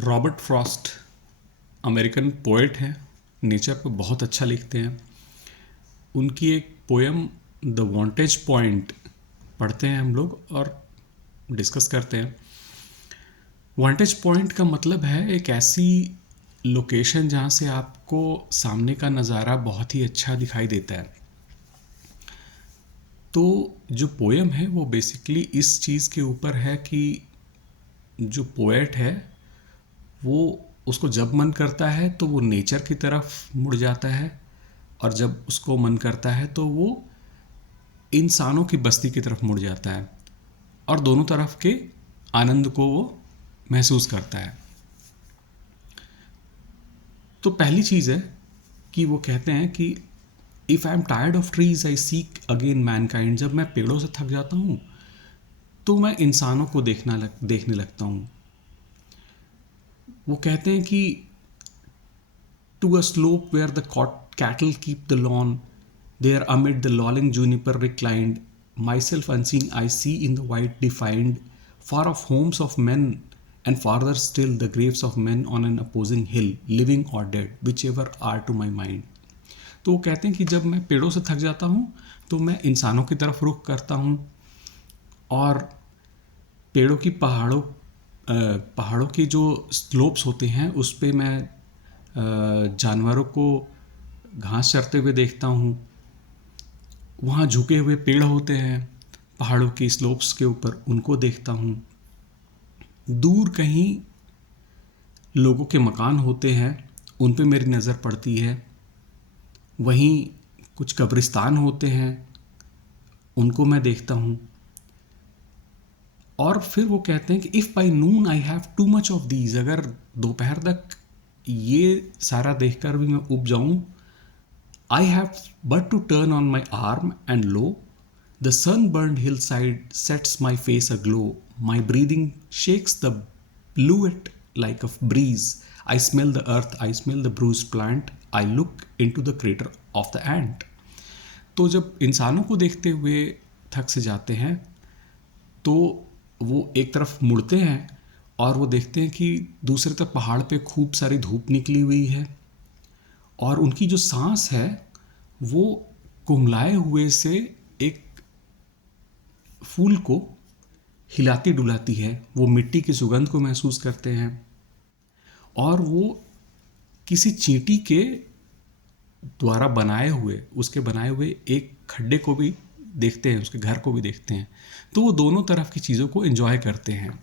Robert Frost American poet हैं, nature पे बहुत अच्छा लिखते हैं। उनकी एक पोएम द वांटेज पॉइंट पढ़ते हैं हम लोग और डिस्कस करते हैं। वांटेज पॉइंट का मतलब है एक ऐसी लोकेशन जहाँ से आपको सामने का नज़ारा बहुत ही अच्छा दिखाई देता है। तो जो पोएम है वो बेसिकली इस चीज़ के ऊपर है कि जो पोएट है वो उसको जब मन करता है तो वो नेचर की तरफ मुड़ जाता है, और जब उसको मन करता है तो वो इंसानों की बस्ती की तरफ मुड़ जाता है और दोनों तरफ के आनंद को वो महसूस करता है। तो पहली चीज़ है कि वो कहते हैं कि if I am tired of trees I seek again Mankind. जब मैं पेड़ों से थक जाता हूँ तो मैं इंसानों को देखने लगता हूँ। वो कहते हैं कि to a slope where the cattle keep the lawn. There, amid the lolling juniper reclined, myself unseen I see in the white defined, far off homes of men, and farther still the graves of men on an opposing hill, living or dead, whichever are to my mind. तो वो कहते हैं कि जब मैं पेड़ों से थक जाता हूँ तो मैं इंसानों की तरफ रुख करता हूँ, और पेड़ों की पहाड़ों की जो स्लोप्स होते हैं उस पे मैं जानवरों को घास चरते हुए देखता हूँ। वहाँ झुके हुए पेड़ होते हैं पहाड़ों की स्लोप्स के ऊपर, उनको देखता हूँ। दूर कहीं लोगों के मकान होते हैं, उन पे मेरी नज़र पड़ती है। वहीं कुछ कब्रिस्तान होते हैं, उनको मैं देखता हूँ। और फिर वो कहते हैं कि if by Noon I have too much of these, अगर दोपहर तक ये सारा देखकर भी मैं उब जाऊँ, I have but to turn on my arm and lo, the sunburned hillside sets my face aglow. My breathing shakes the bluet like a breeze. I smell the earth, I smell the bruised plant. I look into the crater of the ant. तो जब इंसानों को देखते हुए थक से जाते हैं तो वो एक तरफ मुड़ते हैं और वो देखते हैं कि दूसरी तरफ पहाड़ पे खूब सारी धूप निकली हुई है, और उनकी जो सांस है वो कुम्हलाए हुए से एक फूल को हिलाती डुलाती है। वो मिट्टी की सुगंध को महसूस करते हैं, और वो किसी चींटी के द्वारा उसके बनाए हुए एक खड्डे को भी देखते हैं, उसके घर को भी देखते हैं। तो वो दोनों तरफ की चीज़ों को एंजॉय करते हैं।